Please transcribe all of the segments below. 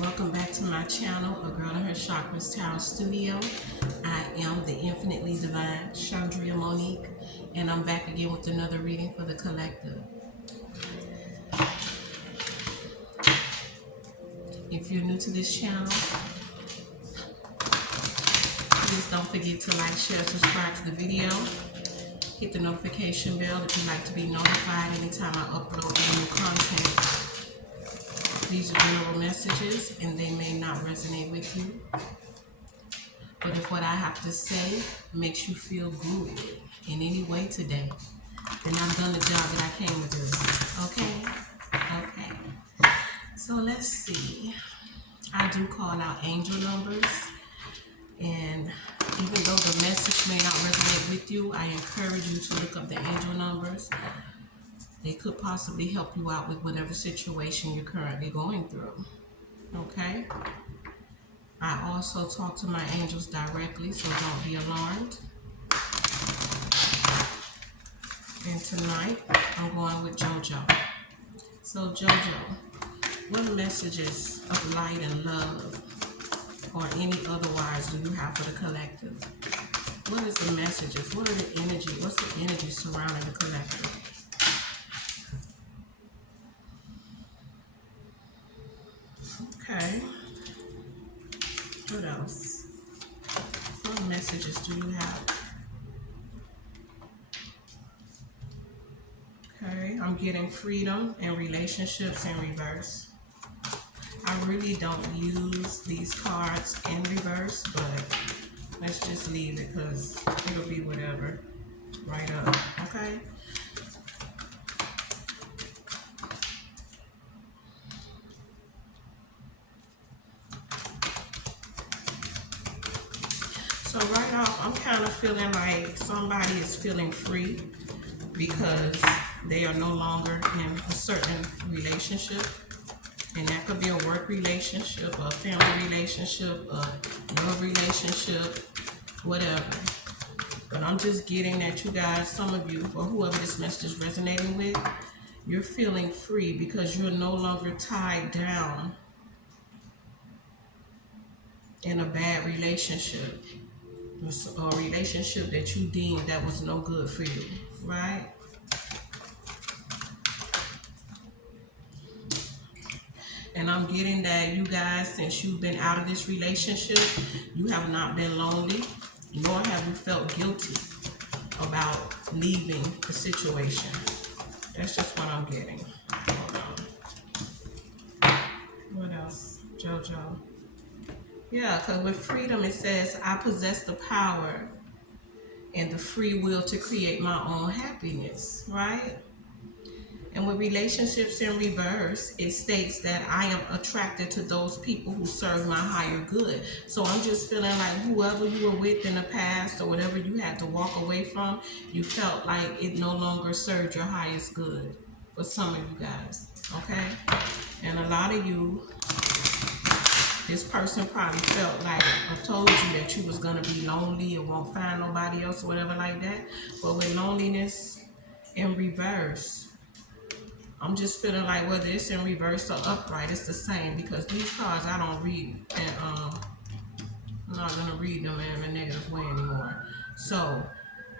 Welcome back to my channel, A Girl and Her Chakras Tarot Studio. I am the infinitely divine Chandria Monique, and I'm back again with another reading for the collective. If you're new to this channel, please don't forget to like, share, subscribe to the video. Hit the notification bell if you'd like to be notified anytime I upload any new content. These are general messages and they may not resonate with you. But if what I have to say makes you feel good in any way today, then I've done the job that I came to do. Okay? Okay. So let's see. I do call out angel numbers. And even though the message may not resonate with you, I encourage you to look up the angel numbers. They could possibly help you out with whatever situation you're currently going through. Okay? I also talk to my angels directly, so don't be alarmed. And tonight, I'm going with JoJo. So JoJo, what messages of light and love or any otherwise do you have for the collective? What is the messages? What are the energy? What's the energy surrounding the collective? Okay. What else? What messages do you have? Okay, I'm getting freedom and relationships in reverse. I really don't use these cards in reverse, but let's just leave it because it'll be whatever. Right up, okay? So right off, I'm kind of feeling like somebody is feeling free because they are no longer in a certain relationship. And that could be a work relationship, a family relationship, a love relationship, whatever. But I'm just getting that you guys, some of you, or whoever this message is resonating with, you're feeling free because you're no longer tied down in a bad relationship. Or a relationship that you deemed that was no good for you, right? And I'm getting that you guys, since you've been out of this relationship, you have not been lonely, nor have you felt guilty about leaving the situation. That's just what I'm getting. Hold on. What else? JoJo. Yeah, because with freedom it says, I possess the power and the free will to create my own happiness, right? And with relationships in reverse, it states that I am attracted to those people who serve my higher good. So I'm just feeling like whoever you were with in the past or whatever you had to walk away from, you felt like it no longer served your highest good for some of you guys, okay? And a lot of you, this person probably felt like I told you that you was going to be lonely or won't find nobody else or whatever like that. But with loneliness in reverse, I'm just feeling like whether it's in reverse or upright, it's the same, because these cards I don't read, and I'm not going to read them in a negative way anymore. So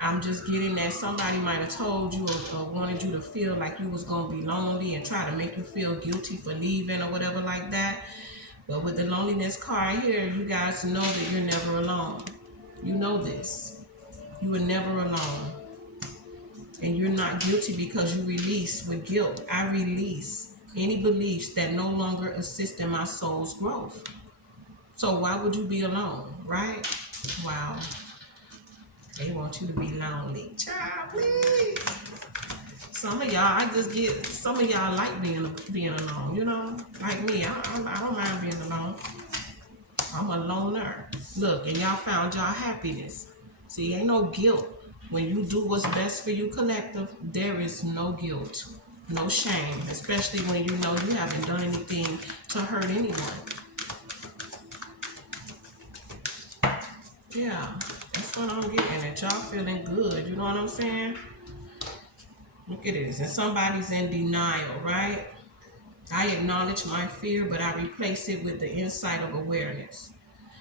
I'm just getting that somebody might have told you or wanted you to feel like you was going to be lonely and try to make you feel guilty for leaving or whatever like that. But with the loneliness card here, you guys know that you're never alone. You know this. You were never alone. And you're not guilty because you release with guilt. I release any beliefs that no longer assist in my soul's growth. So why would you be alone, right? Wow. They want you to be lonely. Child, please. Some of y'all, I just get, some of y'all like being alone, you know? Like me, I don't mind being alone. I'm a loner. Look, and y'all found y'all happiness. See, ain't no guilt. When you do what's best for you, collective, there is no guilt, no shame, especially when you know you haven't done anything to hurt anyone. Yeah, that's what I'm getting, that y'all feeling good, you know what I'm saying? Look at this, and somebody's in denial, right? I acknowledge my fear, but I replace it with the insight of awareness.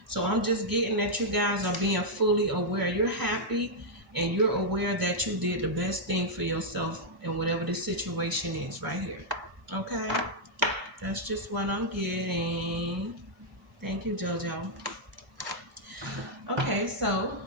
So I'm just getting that you guys are being fully aware. You're happy and you're aware that you did the best thing for yourself in whatever the situation is right here. Okay? That's just what I'm getting. Thank you, JoJo. Okay, so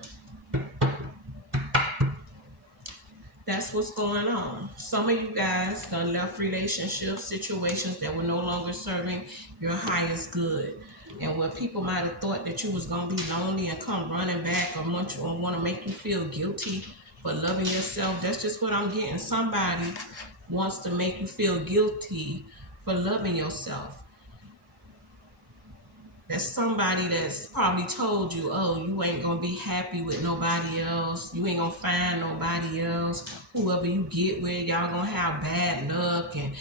that's what's going on. Some of you guys done left relationships, situations that were no longer serving your highest good. And where people might have thought that you was gonna be lonely and come running back, or want to make you feel guilty for loving yourself. That's just what I'm getting. Somebody wants to make you feel guilty for loving yourself. That's somebody that's probably told you, oh, you ain't gonna be happy with nobody else. You ain't gonna find nobody else. Whoever you get with, y'all gonna have bad luck. And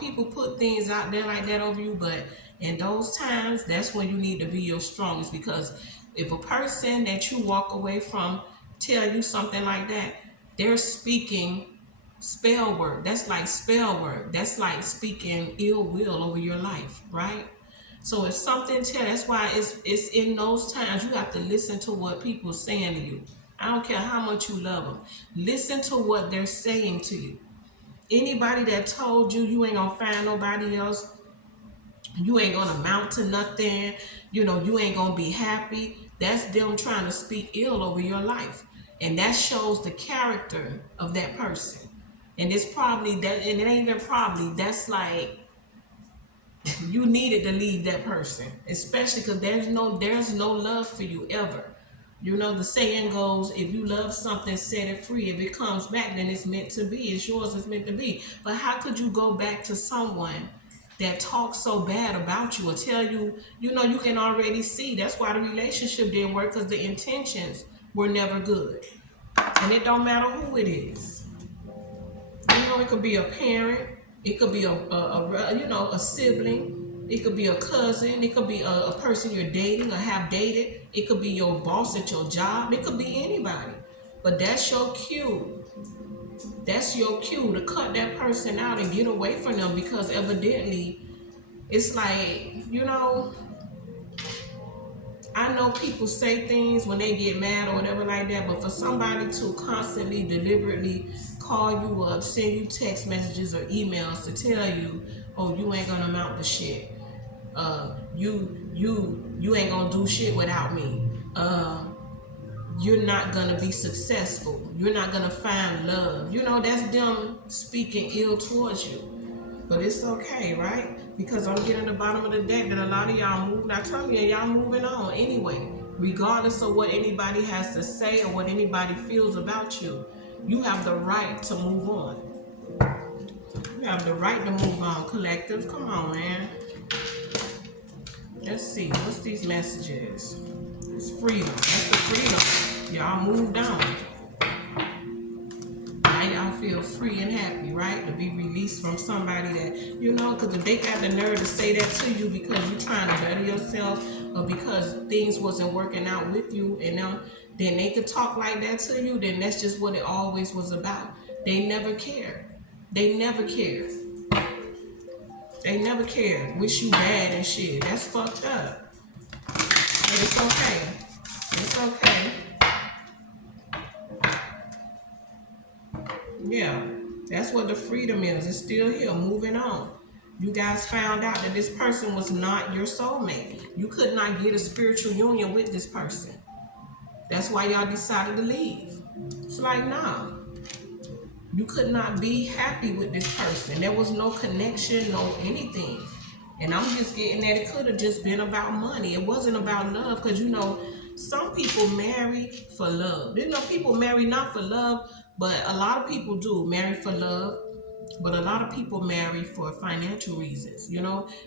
people put things out there like that over you, but in those times, that's when you need to be your strongest. Because if a person that you walk away from tell you something like that, they're speaking spell work. That's like spell work. That's like speaking ill will over your life, right? So if something that's why it's in those times you have to listen to what people are saying to you. I don't care how much you love them. Listen to what they're saying to you. Anybody that told you you ain't gonna find nobody else, you ain't gonna amount to nothing, you ain't gonna be happy, that's them trying to speak ill over your life. And that shows the character of that person. And it's probably that, and it ain't even probably, that's like, you needed to leave that person, especially because there's no love for you ever. The saying goes, if you love something, set it free. If it comes back, then it's meant to be. It's yours, it's meant to be. But how could you go back to someone that talks so bad about you or tell you, you can already see. That's why the relationship didn't work, because the intentions were never good. And it don't matter who it is. It could be a parent, it could be a sibling, it could be a cousin, it could be a person you're dating or have dated, it could be your boss at your job, it could be anybody. But that's your cue. That's your cue to cut that person out and get away from them, because evidently it's like, I know people say things when they get mad or whatever like that, but for somebody to constantly, deliberately call you up, send you text messages or emails to tell you, oh, you ain't gonna amount to shit. You ain't gonna do shit without me. You're not gonna be successful. You're not gonna find love. That's them speaking ill towards you. But it's okay, right? Because I'm getting the bottom of the deck that a lot of y'all moving. I tell you, y'all moving on anyway. Regardless of what anybody has to say or what anybody feels about you, you have the right to move on. You have the right to move on, collective. Come on, man. Let's see. What's these messages? It's freedom. That's the freedom. Y'all moved on. Y'all feel free and happy, right? To be released from somebody that, because if they got the nerve to say that to you because you're trying to better yourself, or because things wasn't working out with you, and then they could talk like that to you, then that's just what it always was about. They never cared. They never cared. They never cared. Wish you bad and shit. That's fucked up. But it's okay. It's okay. Yeah, that's what the freedom is. It's still here, moving on. You guys found out that this person was not your soulmate. You could not get a spiritual union with this person. That's why y'all decided to leave. It's like, nah. You could not be happy with this person. There was no connection, no anything. And I'm just getting that it could have just been about money. It wasn't about love, because some people marry for love. People marry not for love, but a lot of people do marry for love. But a lot of people marry for financial reasons.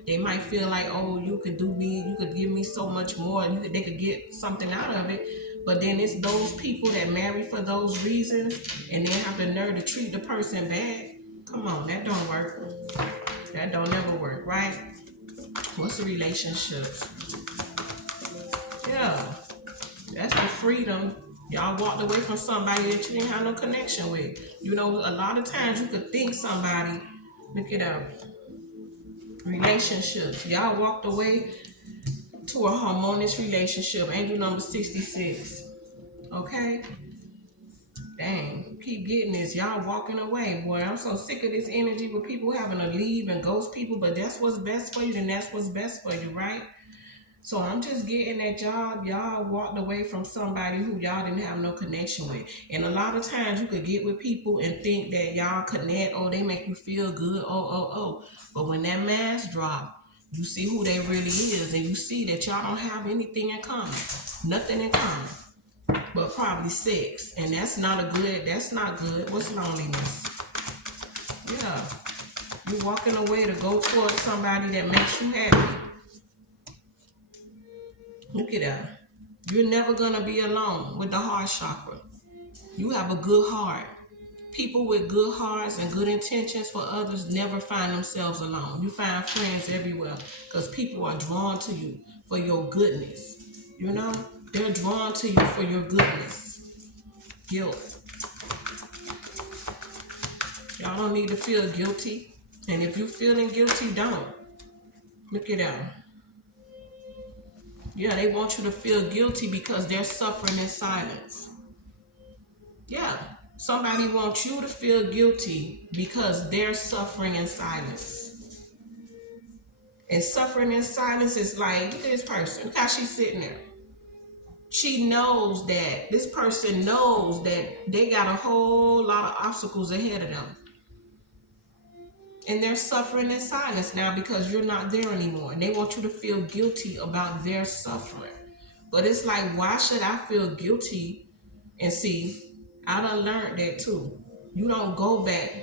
They might feel like, oh, you could give me so much more, and they could get something out of it. But then it's those people that marry for those reasons and then have the nerve to treat the person bad. Come on, that don't work. That don't never work, right? What's the relationships? Yeah, that's the freedom. Y'all walked away from somebody that you didn't have no connection with. A lot of times you could think somebody, look it up. Relationships. Y'all walked away to a harmonious relationship. Angel number 66. Okay? Dang, keep getting this. Y'all walking away. Boy, I'm so sick of this energy with people having to leave and ghost people, but that's what's best for you, then that's what's best for you, right? So I'm just getting that y'all walked away from somebody who y'all didn't have no connection with. And a lot of times you could get with people and think that y'all connect, oh, they make you feel good, oh. But when that mask drop, you see who they really is, and you see that y'all don't have anything in common. Nothing in common. But probably sex. And that's not good. What's loneliness? Yeah. You're walking away to go towards somebody that makes you happy. Look at that. You're never gonna be alone with the heart chakra. You have a good heart. People with good hearts and good intentions for others never find themselves alone. You find friends everywhere because people are drawn to you for your goodness. You know? They're drawn to you for your goodness. Guilt. Y'all don't need to feel guilty. And if you're feeling guilty, don't. Look at that. Yeah, they want you to feel guilty because they're suffering in silence. Yeah, somebody wants you to feel guilty because they're suffering in silence. And suffering in silence is like, look at this person. Look how she's sitting there. She knows that, this person knows that they got a whole lot of obstacles ahead of them. And they're suffering in silence now because you're not there anymore. And they want you to feel guilty about their suffering. But it's like, why should I feel guilty? And see, I done learned that too. You don't go back.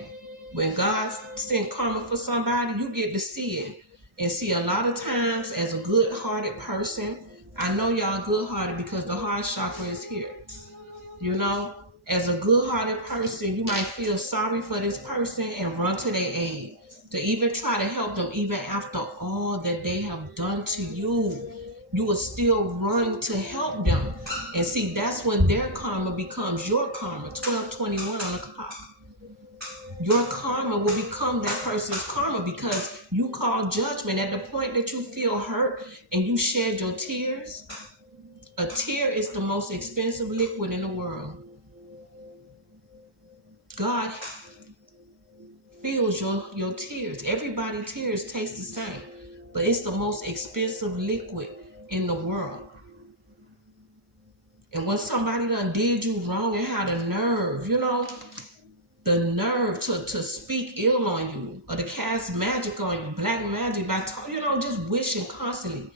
When God sent karma for somebody, you get to see it. And see, a lot of times as a good-hearted person, I know y'all good-hearted because the heart chakra is here. You know, as a good-hearted person, you might feel sorry for this person and run to their aid. To even try to help them, even after all that they have done to you. You will still run to help them. And see, that's when their karma becomes your karma. 12:21 on the clock. Your karma will become that person's karma because you call judgment at the point that you feel hurt and you shed your tears. A tear is the most expensive liquid in the world. God feels your tears. Everybody's tears taste the same, but it's the most expensive liquid in the world. And when somebody done did you wrong and had a nerve, the nerve to speak ill on you or to cast magic on you, black magic, by just wishing constantly.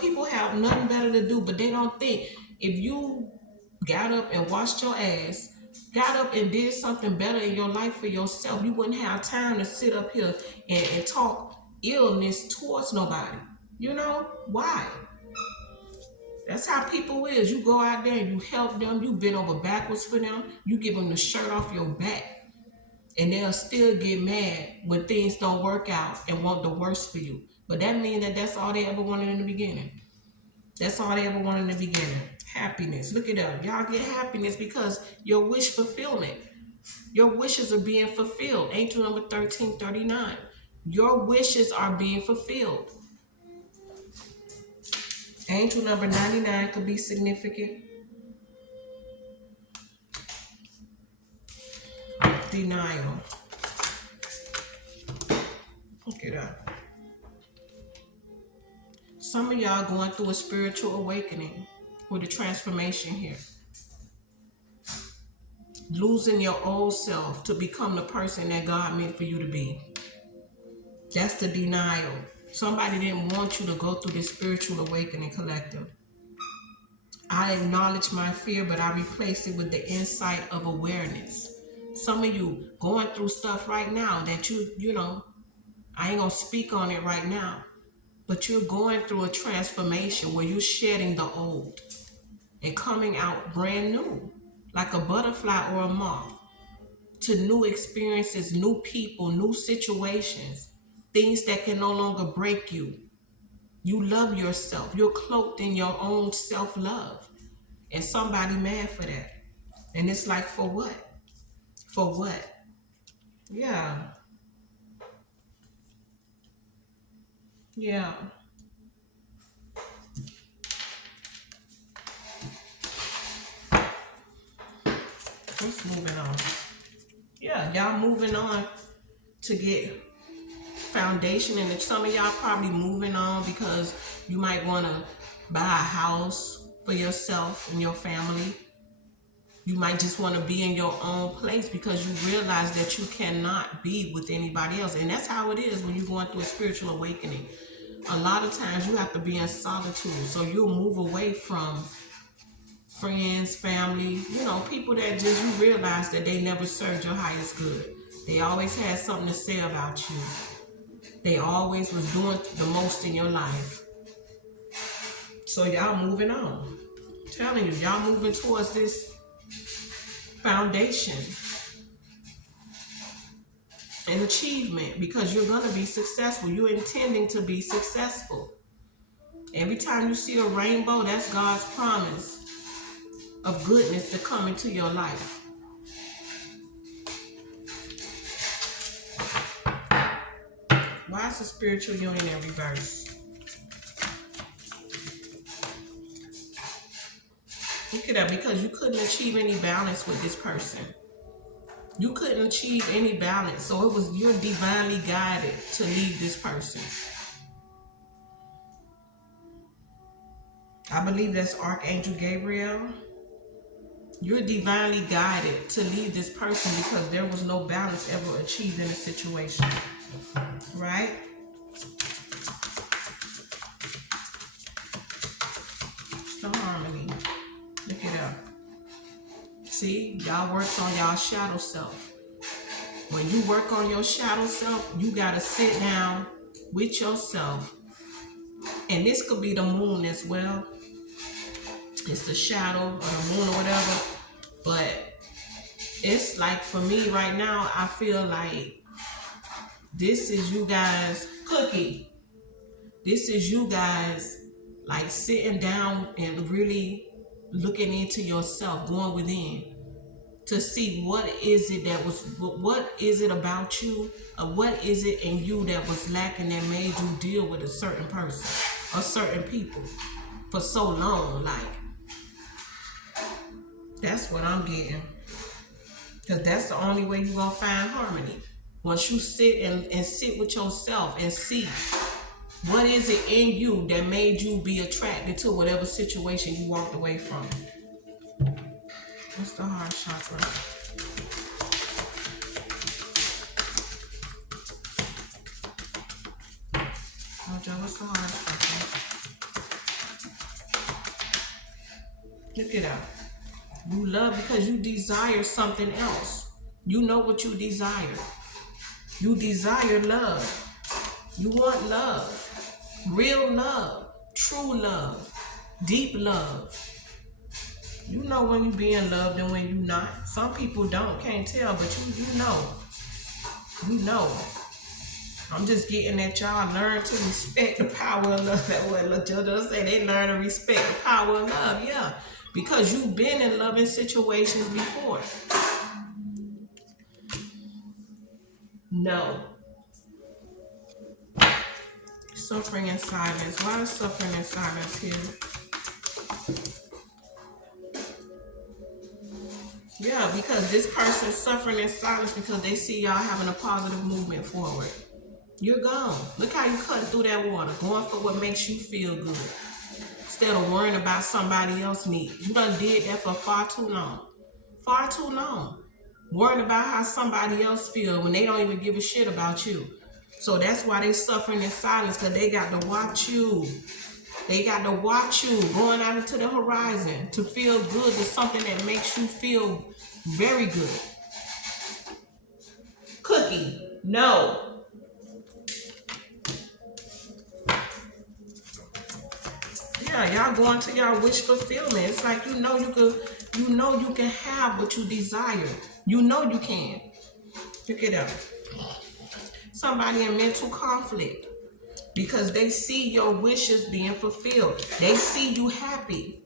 People have nothing better to do, but they don't think if you got up and washed your ass, got up and did something better in your life for yourself, you wouldn't have time to sit up here and talk illness towards nobody. Why? That's how people is. You go out there and you help them. You bend over backwards for them. You give them the shirt off your back. And they'll still get mad when things don't work out and want the worst for you. But that means that that's all they ever wanted in the beginning. That's all they ever wanted in the beginning. Happiness. Look at that. Y'all get happiness because your wish fulfillment. Your wishes are being fulfilled. Angel number 1339. Your wishes are being fulfilled. Angel number 99 could be significant. Denial. Look at that. Some of y'all going through a spiritual awakening with a transformation here. Losing your old self to become the person that God meant for you to be. That's the denial. Somebody didn't want you to go through this spiritual awakening, collective. I acknowledge my fear, but I replace it with the insight of awareness. Some of you going through stuff right now that I ain't gonna speak on it right now, but you're going through a transformation where you're shedding the old and coming out brand new, like a butterfly or a moth, to new experiences, new people, new situations, things that can no longer break you. You love yourself. You're cloaked in your own self-love. And somebody mad for that. And it's like, for what? For what? Yeah. Yeah. What's moving on? Yeah, y'all moving on to get foundation, and some of y'all probably moving on because you might want to buy a house for yourself and your family. You might just want to be in your own place because you realize that you cannot be with anybody else. And that's how it is when you're going through a spiritual awakening. A lot of times you have to be in solitude. So you'll move away from friends, family, people that just you realize that they never served your highest good. They always had something to say about you. They always was doing the most in your life. So y'all moving on. I'm telling you, y'all moving towards this foundation and achievement because you're going to be successful. You're intending to be successful. Every time you see a rainbow, that's God's promise of goodness to come into your life. Why is the spiritual union in reverse? Look at that, because you couldn't achieve any balance with this person. You couldn't achieve any balance, so you're divinely guided to leave this person. I believe that's Archangel Gabriel. You're divinely guided to leave this person because there was no balance ever achieved in a situation. Right? It's the harmony. Look it up. See, y'all worked on y'all shadow self. When you work on your shadow self, you gotta sit down with yourself. And this could be the moon as well. It's the shadow or the moon or whatever. But it's like for me right now, I feel like this is you guys, Cookie. This is you guys like sitting down and really looking into yourself, going within to see what is it about you, or what is it in you that was lacking that made you deal with a certain person or certain people for so long. Like, that's what I'm getting. Because that's the only way you're going to find harmony. Once you sit and sit with yourself and see what is it in you that made you be attracted to whatever situation you walked away from. What's the heart chakra? Mojo, what's the heart chakra? Look it up. You love because you desire something else. You know what you desire. You desire love. You want love. Real love. True love. Deep love. You know when you being loved and when you not. Some people can't tell, but you know. You know. I'm just getting that y'all learn to respect the power of love. That's what LaJojo said. They learn to respect the power of love. Yeah. Because you've been in loving situations before. No. Suffering in silence. Why is suffering in silence here? Yeah, because this person's suffering in silence because they see y'all having a positive movement forward. You're gone. Look how you cutting through that water, going for what makes you feel good. Instead of worrying about somebody else's needs. You done did that for far too long. Far too long. Worrying about how somebody else feels when they don't even give a shit about you. So that's why they suffering in silence, because they got to watch you. They got to watch you going out into the horizon to feel good to something that makes you feel very good. Cookie, no. Yeah, y'all going to y'all wish fulfillment. It's like you know you can have what you desire. You know you can. Pick it up. Somebody in mental conflict because they see your wishes being fulfilled. They see you happy.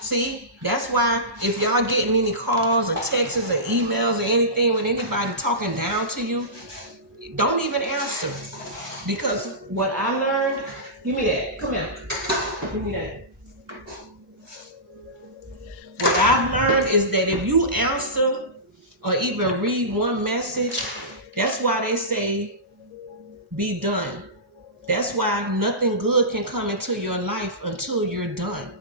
See, that's why if y'all getting any calls or texts or emails or anything with anybody talking down to you, don't even answer. Because what I learned, give me that. Come here. Give me that. What I've learned is that if you answer or even read one message, that's why they say be done. That's why nothing good can come into your life until you're done.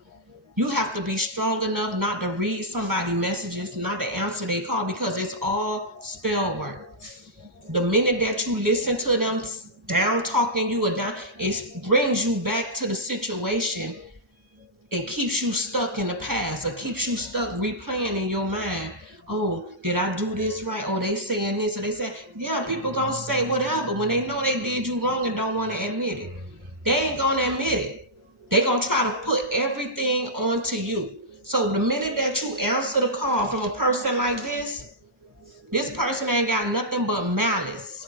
You have to be strong enough not to read somebody's messages, not to answer their call, because it's all spell work. The minute that you listen to them down talking you or down, it brings you back to the situation and keeps you stuck in the past, or keeps you stuck replaying in your mind. Oh, did I do this right? Oh, they saying this, or they say, yeah, people gonna say whatever when they know they did you wrong and don't want to admit it. They ain't gonna admit it. They gonna try to put everything onto you. So the minute that you answer the call from a person like this person ain't got nothing but malice.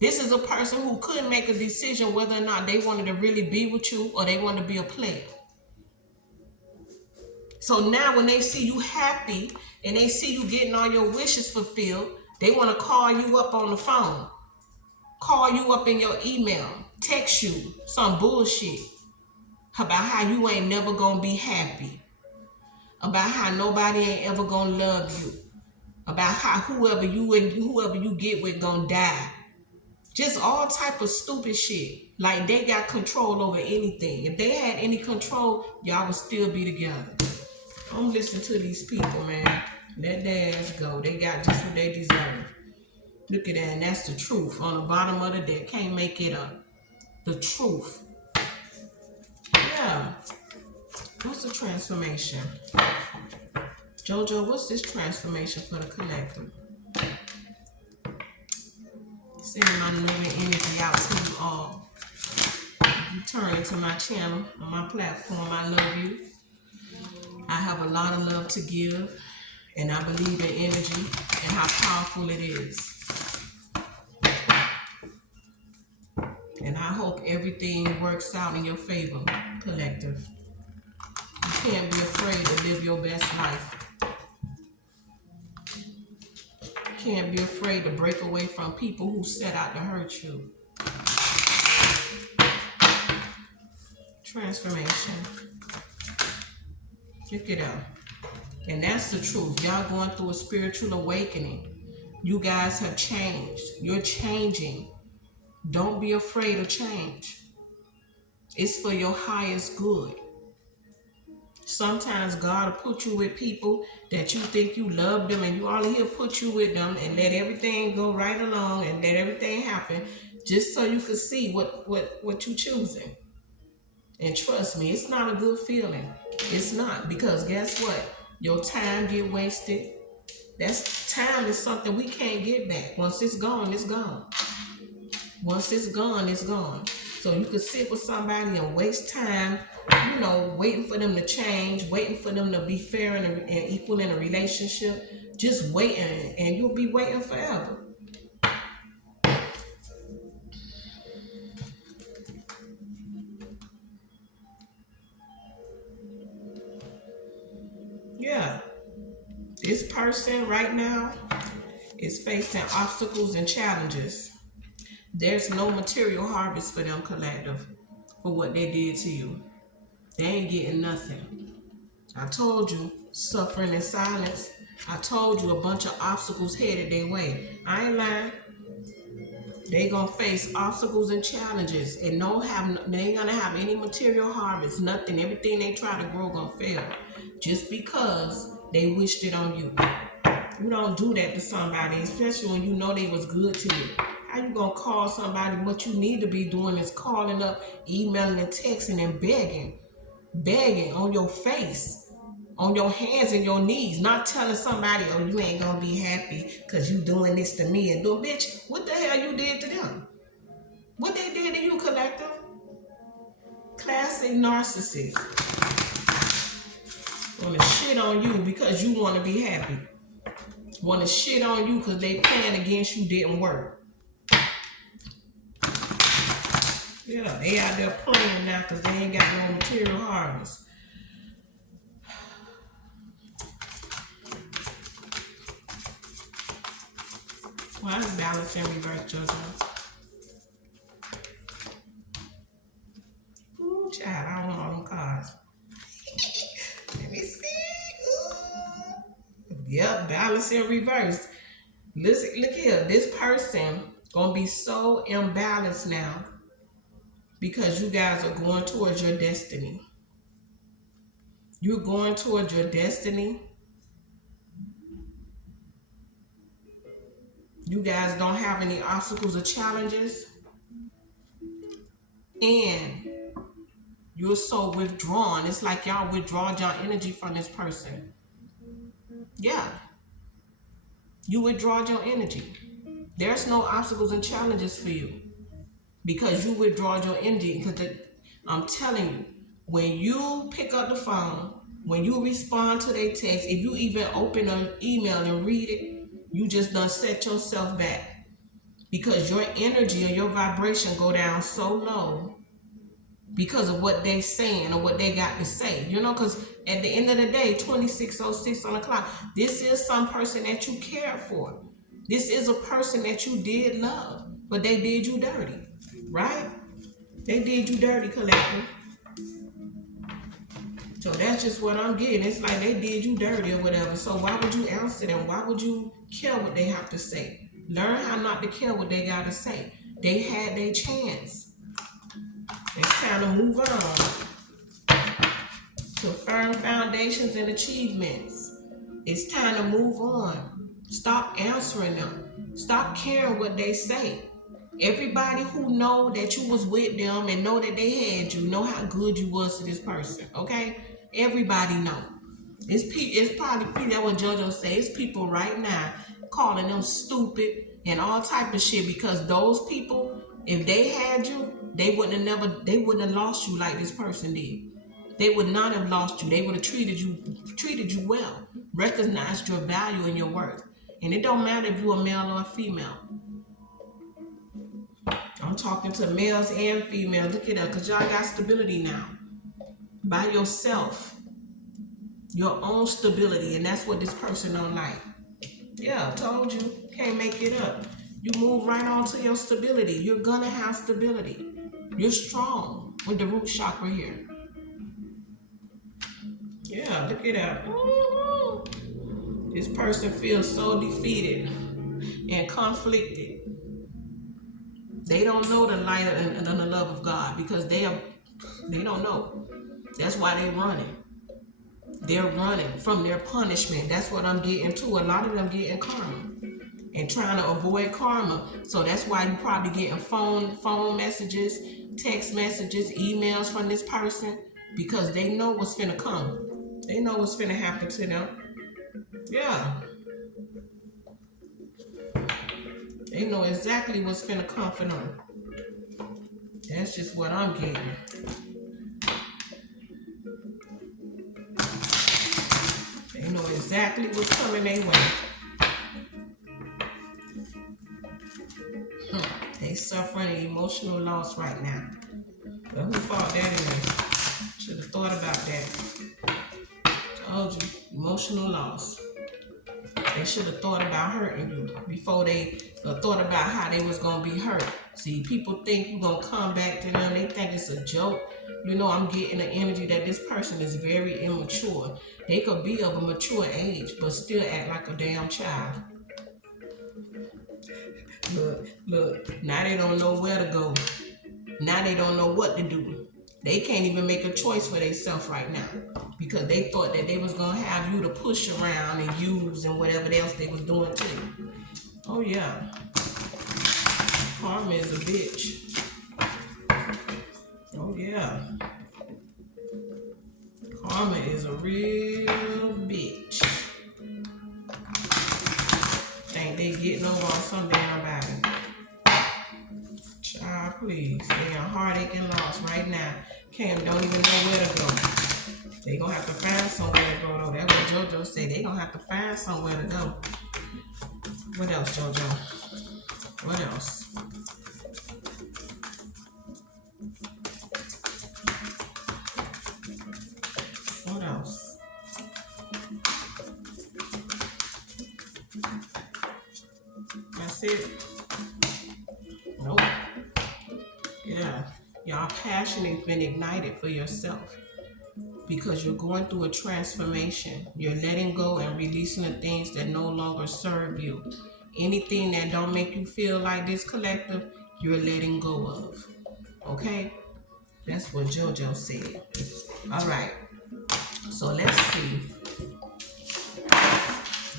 This is a person who couldn't make a decision whether or not they wanted to really be with you or they wanted to be a player. So now when they see you happy and they see you getting all your wishes fulfilled, they want to call you up on the phone, call you up in your email, text you some bullshit about how you ain't never gonna be happy, about how nobody ain't ever gonna love you, about how whoever you get with gonna die. Just all type of stupid shit. Like they got control over anything. If they had any control, y'all would still be together. Don't listen to these people, man. Let their ass go. They got just what they deserve. Look at that, and that's the truth. On the bottom of the deck. Can't make it up. The truth. Yeah. What's the transformation? Jojo, what's this transformation for the collective? Sending my loving energy out to you all. If you turn into my channel, on my platform, I love you. I have a lot of love to give, and I believe in energy and how powerful it is. And I hope everything works out in your favor, collective. You can't be afraid to live your best life. You can't be afraid to break away from people who set out to hurt you. Transformation. Check it out. And that's the truth. Y'all going through a spiritual awakening. You guys have changed. You're changing. Don't be afraid of change. It's for your highest good. Sometimes God will put you with people that you think you love them, and He'll put you with them and let everything go right along and let everything happen just so you can see what you're choosing. And trust me, it's not a good feeling. It's not, because guess what? Your time get wasted. Time is something we can't get back. Once it's gone, it's gone. Once it's gone, it's gone. So you could sit with somebody and waste time, waiting for them to change, waiting for them to be fair and equal in a relationship, just waiting, and you'll be waiting forever. Yeah. This person right now is facing obstacles and challenges. There's no material harvest for them, collective, for what they did to you. They ain't getting nothing. I told you, suffering in silence. I told you a bunch of obstacles headed their way. I ain't lying. They gonna face obstacles and challenges, and they ain't gonna have any material harvest, nothing. Everything they try to grow gonna fail, just because they wished it on you. You don't do that to somebody, especially when you know they was good to you. How you gonna call somebody? What you need to be doing is calling up, emailing, and texting, and begging on your face, on your hands and your knees, not telling somebody, oh, you ain't gonna be happy because you doing this to me. And little bitch, what the hell you did to them? What they did to you, collective? Classic narcissist. Want to shit on you because you want to be happy. Want to shit on you because they plan against you didn't work. Yeah, they out there playing now because they ain't got no material harvest. Why is balance in reverse, JoJo? Ooh, child, I don't want all them cards. Let me see. Ooh. Yep, balance in reverse. Listen, look here. This person gonna be so imbalanced now because you guys are going towards your destiny. You're going towards your destiny. You guys don't have any obstacles or challenges. And you're so withdrawn. It's like y'all withdraw your energy from this person. Yeah. You withdraw your energy. There's no obstacles and challenges for you because you withdraw your energy. Because I'm telling you, when you pick up the phone, when you respond to their text, if you even open an email and read it, you just done set yourself back because your energy and your vibration go down so low because of what they saying or what they got to say. You know, because at the end of the day, 26:06 on the clock, this is some person that you cared for. This is a person that you did love, but they did you dirty, right? They did you dirty, collective. So that's just what I'm getting. It's like they did you dirty or whatever. So why would you answer them? Why would you care what they have to say? Learn how not to care what they got to say. They had their chance. It's time to move on to firm foundations and achievements. It's time to move on. Stop answering them. Stop caring what they say. Everybody who know that you was with them and know that they had you, know how good you was to this person, okay? Everybody know. It's probably people, that what JoJo say. It's people right now calling them stupid and all type of shit because those people, if they had you, they wouldn't have lost you like this person did. They would not have lost you. They would have treated you well, recognized your value and your worth. And it don't matter if you're a male or a female. I'm talking to males and females. Look at that, because y'all got stability now. By yourself. Your own stability. And that's what this person don't like. Yeah, I told you. Can't make it up. You move right on to your stability. You're going to have stability. You're strong with the root chakra here. Yeah, look at that. This person feels so defeated and conflicted. They don't know the light and the love of God because they don't know. That's why they're running. They're running from their punishment. That's what I'm getting to. A lot of them getting karma and trying to avoid karma. So that's why you probably getting phone messages, text messages, emails from this person because they know what's finna come. They know what's finna happen to them. Yeah. They know exactly what's finna come for them. That's just what I'm getting. They know exactly what's coming their way. They suffering emotional loss right now. Well, who thought that is? Should have thought about that. Told you, emotional loss. They should have thought about hurting you before they thought about how they was going to be hurt. See, people think you're going to come back to them. They think it's a joke. You know, I'm getting the energy that this person is very immature. They could be of a mature age, but still act like a damn child. Look, now they don't know where to go. Now they don't know what to do. They can't even make a choice for themselves right now because they thought that they was going to have you to push around and use and whatever else they was doing to you. Oh, yeah. Karma is a bitch. Oh, yeah. Karma is a real bitch. Think they getting over on some damn body. Child, please. They are heartache and loss right now. Don't even know where to go. They gonna have to find somewhere to go though. That's what JoJo said. They gonna have to find somewhere to go. What else, JoJo? What else? What else? That's it. Nope. Yeah. Y'all passion has been ignited for yourself because you're going through a transformation. You're letting go and releasing the things that no longer serve you. Anything that don't make you feel like this, collective, you're letting go of. Okay? That's what JoJo said. All right. So let's see.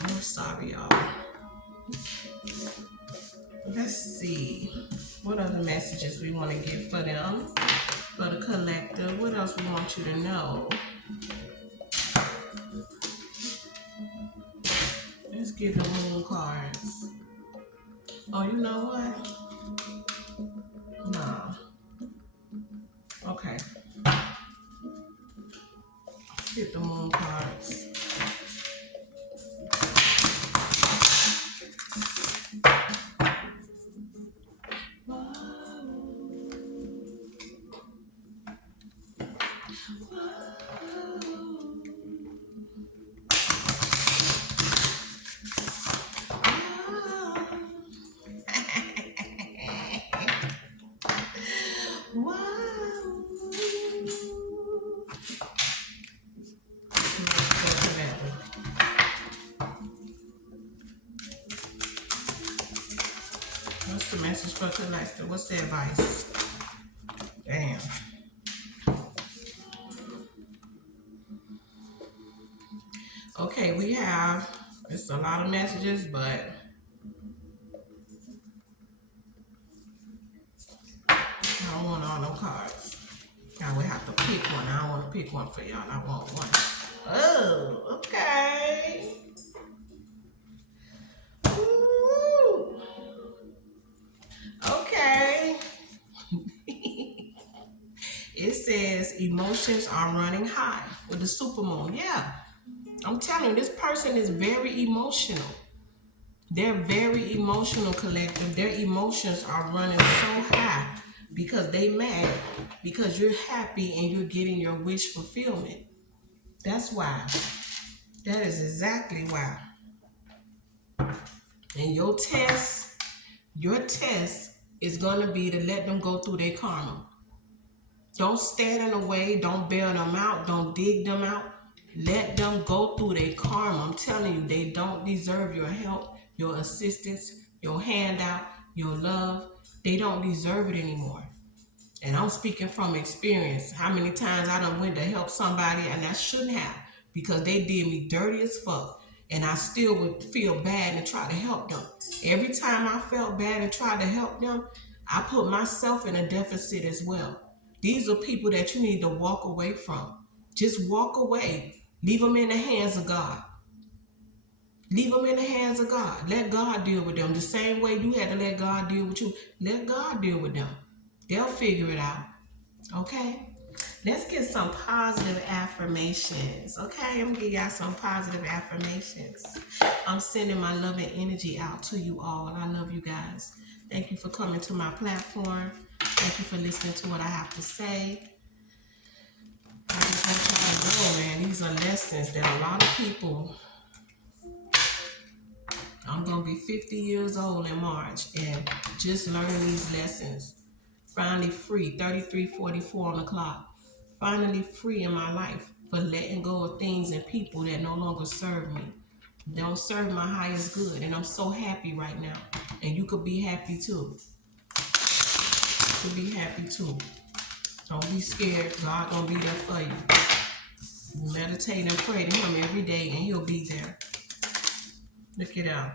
I'm sorry, y'all. Let's see. What other messages we want to get for them? For the collective. What else we want you to know? Let's get the moon cards. Oh, you know what? Nah. Okay. Get the moon cards. What's the message for collector? What's the advice? Damn. Okay, we have, it's a lot of messages, but I don't want all them cards. I would have to pick one. I don't want to pick one for y'all. I want one. Oh, okay. Ooh. Okay. It says emotions are running high with the supermoon. Yeah. I'm telling you, this person is very emotional. They're very emotional, collective. Their emotions are running so high because they mad because you're happy and you're getting your wish fulfillment. That's why. That is exactly why. And your test is going to be to let them go through their karma. Don't stand in the way. Don't bail them out. Don't dig them out. Let them go through their karma. I'm telling you, they don't deserve your help, your assistance, your handout, your love. They don't deserve it anymore. And I'm speaking from experience. How many times I done went to help somebody and I shouldn't have because they did me dirty as fuck. And I still would feel bad and try to help them. Every time I felt bad and tried to help them, I put myself in a deficit as well. These are people that you need to walk away from. Just walk away. Leave them in the hands of God. Leave them in the hands of God. Let God deal with them. The same way you had to let God deal with you. Let God deal with them. They'll figure it out. Okay? Let's get some positive affirmations. Okay? I'm going to give y'all some positive affirmations. I'm sending my love and energy out to you all. I love you guys. Thank you for coming to my platform. Thank you for listening to what I have to say. I just want y'all to know, man, these are lessons that a lot of people. I'm going to be 50 years old in March and just learning these lessons. Finally free, 33:44 on the clock. Finally free in my life for letting go of things and people that no longer serve me. Don't serve my highest good. And I'm so happy right now. And you could be happy too. You could be happy too. Don't be scared. God gonna be there for you. Meditate and pray to him every day and he'll be there. Look it out.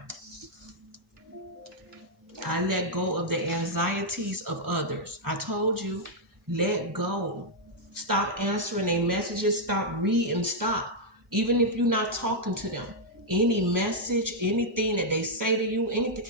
I let go of the anxieties of others. I told you, let go. Stop answering their messages. Stop reading. Stop. Even if you're not talking to them. Any message, anything that they say to you, anything,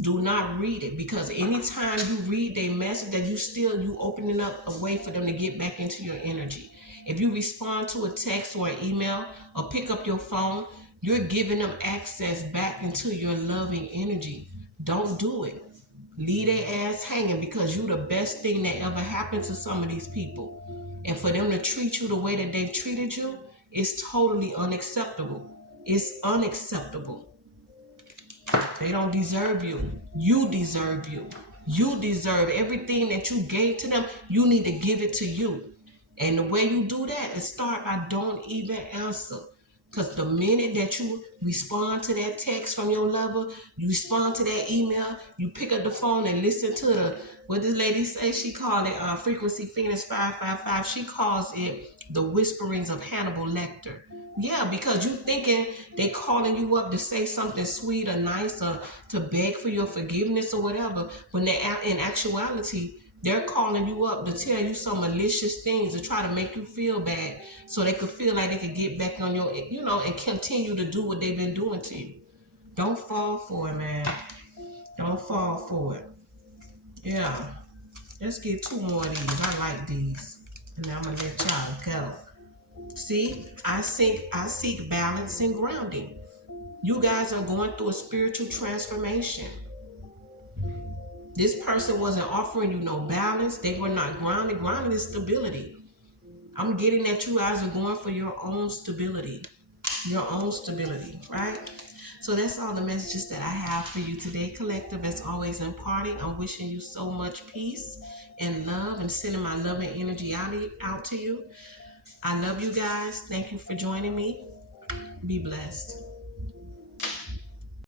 do not read it. Because anytime you read their message, that you opening up a way for them to get back into your energy. If you respond to a text or an email or pick up your phone, you're giving them access back into your loving energy. Don't do it. Leave their ass hanging because you're the best thing that ever happened to some of these people. And for them to treat you the way that they've treated you is totally unacceptable. It's unacceptable. They don't deserve you. You deserve you. You deserve everything that you gave to them. You need to give it to you. And the way you do that is start by don't even answer. Because the minute that you respond to that text from your lover, you respond to that email, you pick up the phone and listen to what this lady says, she called it Frequency Phoenix 555. She calls it the whisperings of Hannibal Lecter. Yeah, because you thinking they calling you up to say something sweet or nice or to beg for your forgiveness or whatever, when they in actuality, they're calling you up to tell you some malicious things to try to make you feel bad so they could feel like they could get back on your, and continue to do what they've been doing to you. Don't fall for it, man. Don't fall for it. Yeah. Let's get 2 more of these. I like these. And now I'm going to let y'all go. See, I seek balance and grounding. You guys are going through a spiritual transformation. This person wasn't offering you no balance. They were not grounded. Grounding is stability. I'm getting that you guys are going for your own stability. Your own stability, right? So that's all the messages that I have for you today, collective. As always, imparting. I'm wishing you so much peace and love and sending my love and energy out to you. I love you guys. Thank you for joining me. Be blessed.